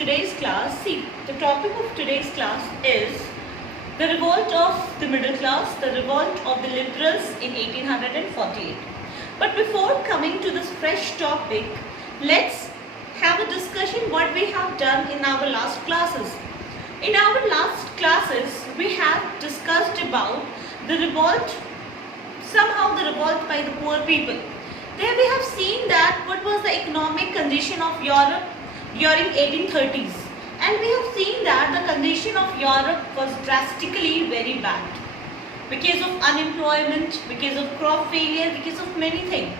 Today's class, see, the topic of today's class is the revolt of the middle class, the revolt of the liberals in 1848. But before coming to this fresh topic, let's have a discussion what we have done in our last classes. In our last classes, we have discussed about the revolt, somehow the revolt by the poor people. There we have seen that what was the economic condition of Europe during 1830s, and we have seen that the condition of Europe was drastically very bad because of unemployment, because of crop failure, because of many things.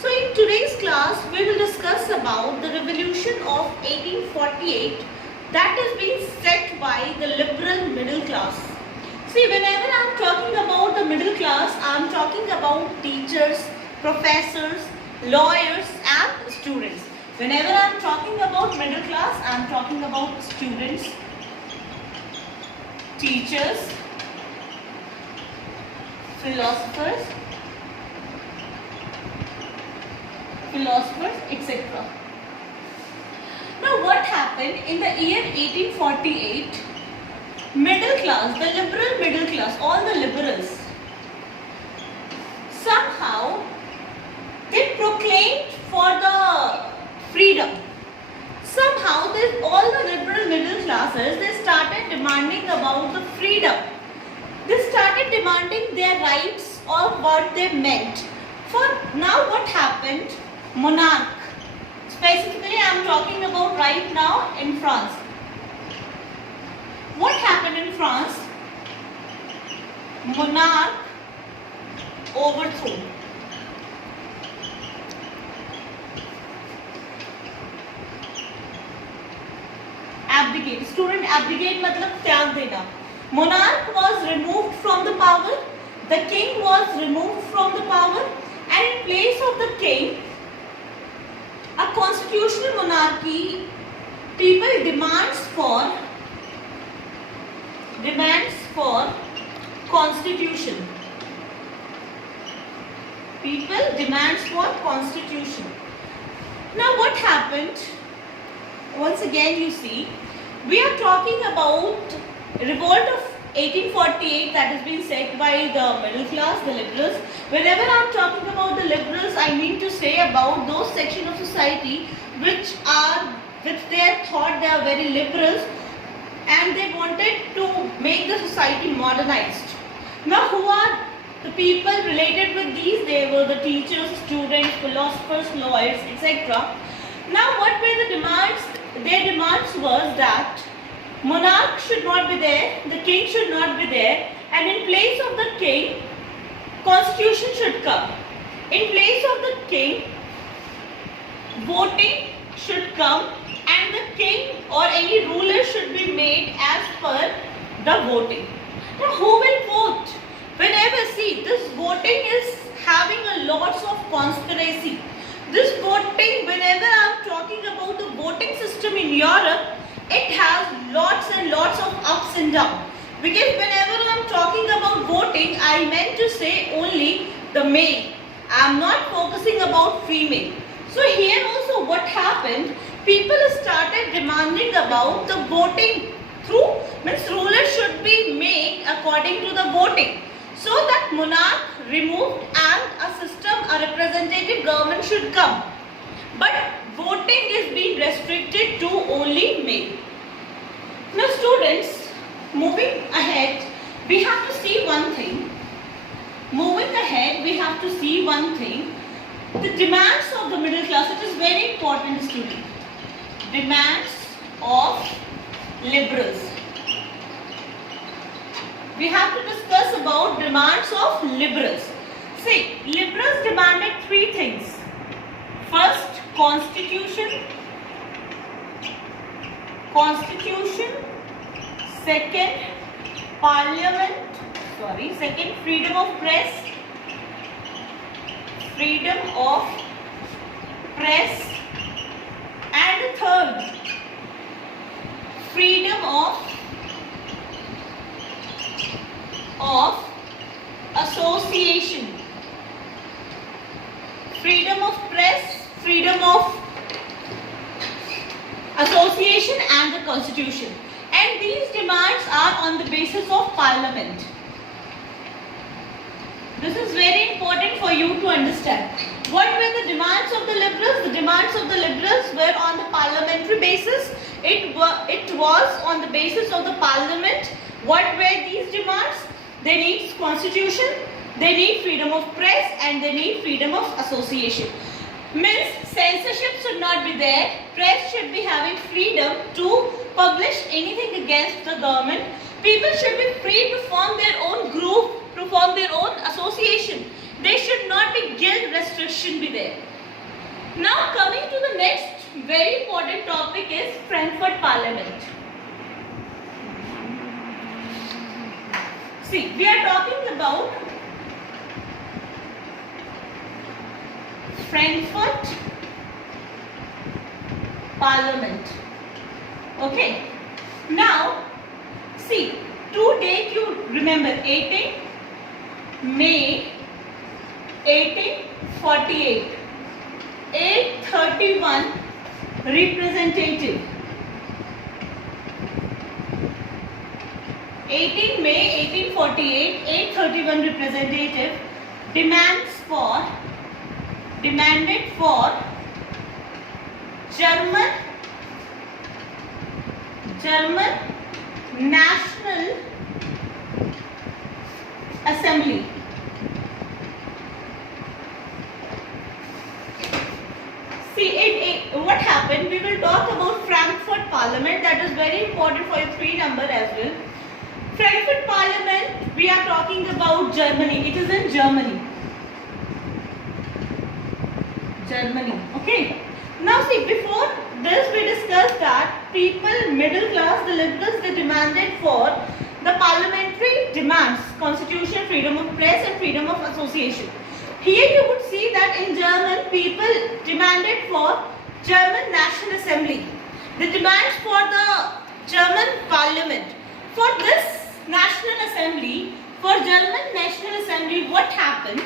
So in today's class we will discuss about the revolution of 1848 that is being set by the liberal middle class. See, whenever I am talking about the middle class, I am talking about teachers, professors, lawyers and students. Whenever I am talking about middle class, I am talking about students, teachers, philosophers, etc. Now what happened in the year 1848? Middle class, the liberal middle class, all the liberals, somehow they proclaimed for the freedom. Somehow all the liberal middle classes, they started demanding about the freedom. They started demanding their rights or what they meant. For now what happened? Monarch. Specifically I am talking about right now in France. What happened in France? Monarch overthrown. Abdicate. Student, abdicate मतलब त्याग देना. Monarch was removed from the power. The king was removed from the power, and in place of the king, a constitutional monarchy. People demands for constitution. People demands for constitution. Now what happened? Once again you see, we are talking about revolt of 1848 that has been set by the middle class, the liberals. Whenever I am talking about the liberals, I mean to say about those sections of society which they thought they are very liberals and they wanted to make the society modernized. Now who are the people related with these? They were the teachers, students, philosophers, lawyers, etc. Now what were the demands? Their demands was that monarch should not be there, the king should not be there, and in place of the king, constitution should come. In place of the king, voting should come, and the king or any ruler should be made as per the voting. Now who will vote? Whenever, see, this voting is having a lots of conspiracy. This voting, whenever I am talking about the voting system in Europe, it has lots and lots of ups and downs. Because whenever I am talking about voting, I meant to say only the male. I am not focusing about female. So here also what happened, people started demanding about the voting through, means ruler should be made according to the voting. So that monarch removed and a system, a representative government should come. But voting is being restricted to only male. Now students, moving ahead, we have to see one thing. The demands of the middle class, it is very important, student. Demands of liberals. We have to discuss about demands of liberals. See, liberals demanded three things. First, constitution. Second, second, freedom of press. And the third, freedom of association. Freedom of press, freedom of association and the constitution. And these demands are on the basis of parliament. This is very important for you to understand. What were the demands of the liberals? The demands of the liberals were on the parliamentary basis. It was on the basis of the parliament. What were these demands? They need constitution, they need freedom of press, and they need freedom of association. Means censorship should not be there. Press should be having freedom to publish anything against the government. People should be free to form their own group, to form their own association. There should not be guilt restriction be there. Now coming to the next very important topic is Frankfurt Parliament. See, we are talking about Frankfurt Parliament. Okay. Now, see, to date you remember 18 May 1848. 831 representative. 18 May 1848, 831 representative demanded for German National Assembly. See, what happened? We will talk about Frankfurt Parliament. That is very important for your 3 number as well. Frankfurt Parliament, we are talking about Germany. It is in Germany. Okay. Now see, before this we discussed that people, middle class, the liberals, they demanded for the parliamentary demands, constitution, freedom of press and freedom of association. Here you would see that in German, people demanded for German National Assembly. The demands for the German Parliament. For this National Assembly, for German National Assembly, what happened?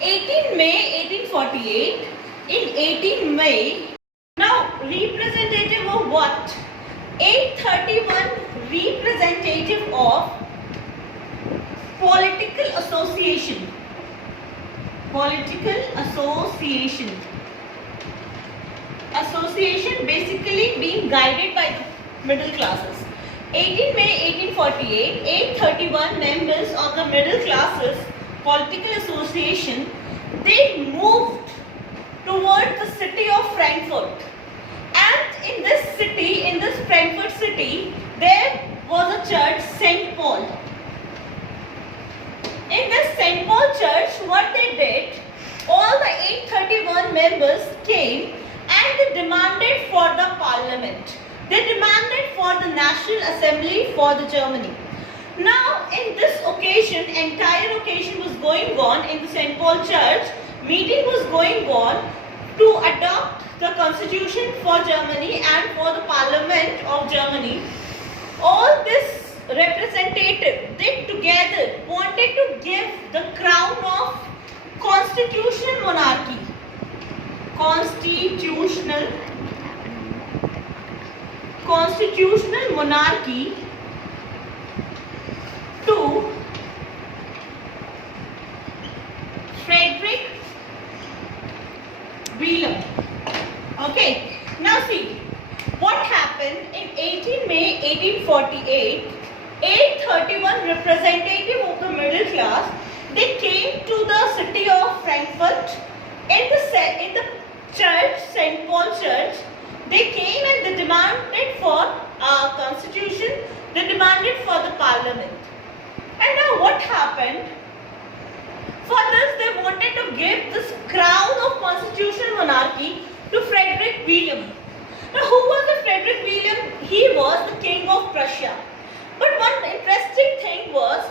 18 May 1848, in 18 May, now representative of what? 831 representative of political association. Association basically being guided by the middle classes. 18 May 1848, 831 members of the middle classes political association, they moved towards the city of Frankfurt. And in this city, in this Frankfurt city, there was a church, St. Paul. In this St. Paul church, what they did, all the 831 members came and they demanded for the parliament. They demanded for the National Assembly for the Germany. Now, in this occasion, entire occasion was going on in the St. Paul church. Meeting was going on to adopt the constitution for Germany and for the parliament of Germany. All this representative, they together wanted to give the crown of constitutional monarchy. Constitutional monarchy to Frederick William. Okay, now see what happened in 18 May 1848. 831 representative of the middle class, they came to the city of Frankfurt in the church, St. Paul church. They came and they demanded for a constitution, they demanded for the parliament. And now what happened? For this they wanted to give this crown of constitutional monarchy to Frederick William. Now who was the Frederick William? He was the king of Prussia. But one interesting thing was,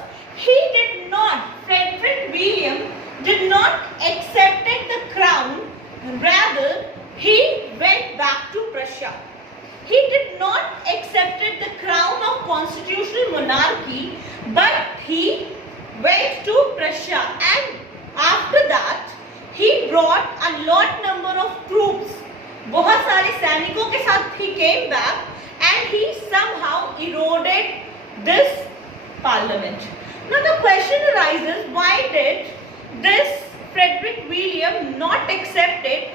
Frederick William did not accept the crown, rather he went back to Prussia. He did not accept the crown of constitutional monarchy, but he went to Prussia, and after that he brought a lot number of troops. बहुत सारे सैनिकों के साथ he came back somehow eroded this parliament. Now the question arises, why did this Frederick William not accepted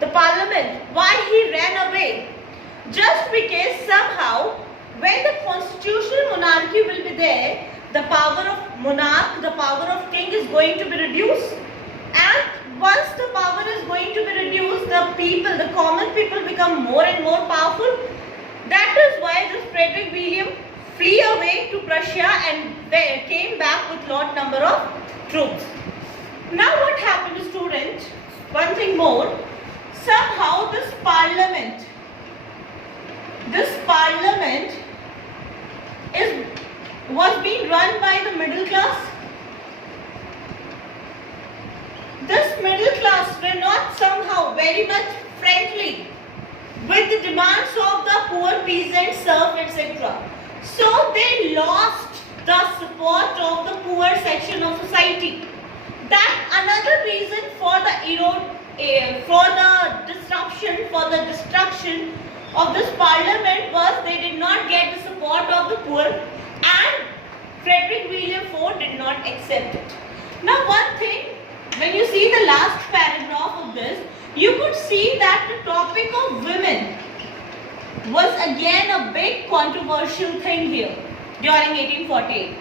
the parliament? Why he ran away? Just because somehow when the constitutional monarchy will be there, the power of monarch, the power of king is going to be reduced. And once the power is going to be reduced, the people, the common people become more and more powerful. That is why this Frederick William flee away to Prussia and came back with lot number of troops. Now what happened, students? One thing more. Somehow this parliament was being run by the middle class. This middle class were not somehow very much friendly with the demands of the poor peasants, serfs, etc. So they lost the support of the poor section of society. That another reason for the disruption, for the destruction of this parliament was they did not get the support of the poor, and Frederick William IV did not accept it. Now one thing, when you see the last paragraph of this, you could see that the topic of women was again a big controversial thing here during 1848.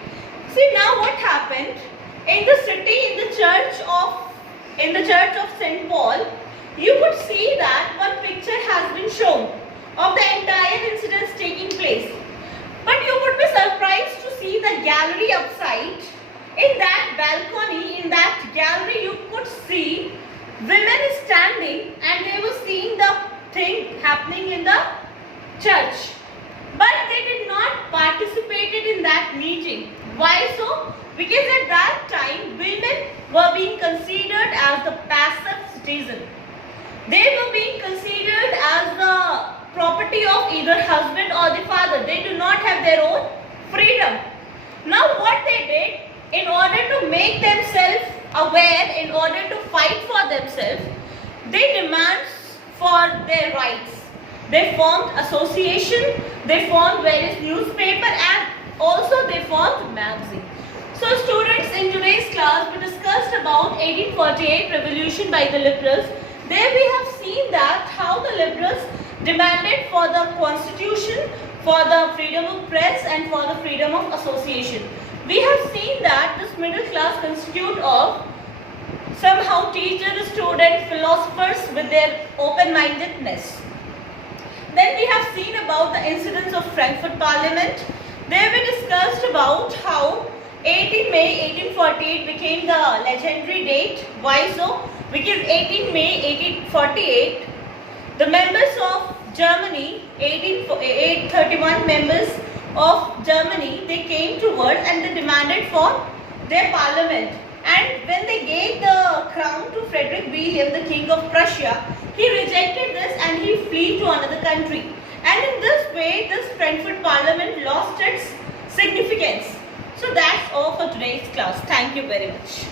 See now what happened in the city, in the church of St. Paul, you could see that one picture has been shown of the entire incidents taking place. But you would be surprised to see the gallery upside. In that balcony, in that gallery, you could see women standing and they were seeing the thing happening in the church. But they did not participate in that meeting. Why so? Because at that time, women were being considered as the passive citizen. They were being considered as the property of either husband or the father. They do not have their own freedom. Now what they did, in order to make themselves aware, in order to fight for themselves, they demand for their rights. They formed association, they formed various newspaper, and also they formed magazine. So students, in today's class we discussed about 1848 revolution by the liberals. There we have seen that how the liberals demanded for the constitution, for the freedom of press and for the freedom of association. We have seen that this middle class constitute of somehow teachers, students, philosophers with their open-mindedness. Then we have seen about the incidents of Frankfurt Parliament. There we discussed about how 18 May 1848 became the legendary date. Why so? Because 18 May 1848, the members of Germany, 831 members of Germany, they came towards and they demanded for their parliament. And when they gave the crown to Frederick William, the King of Prussia, he rejected this and he fled to another country. And in this way, this Frankfurt Parliament lost its significance. So that's all for today's class. Thank you very much.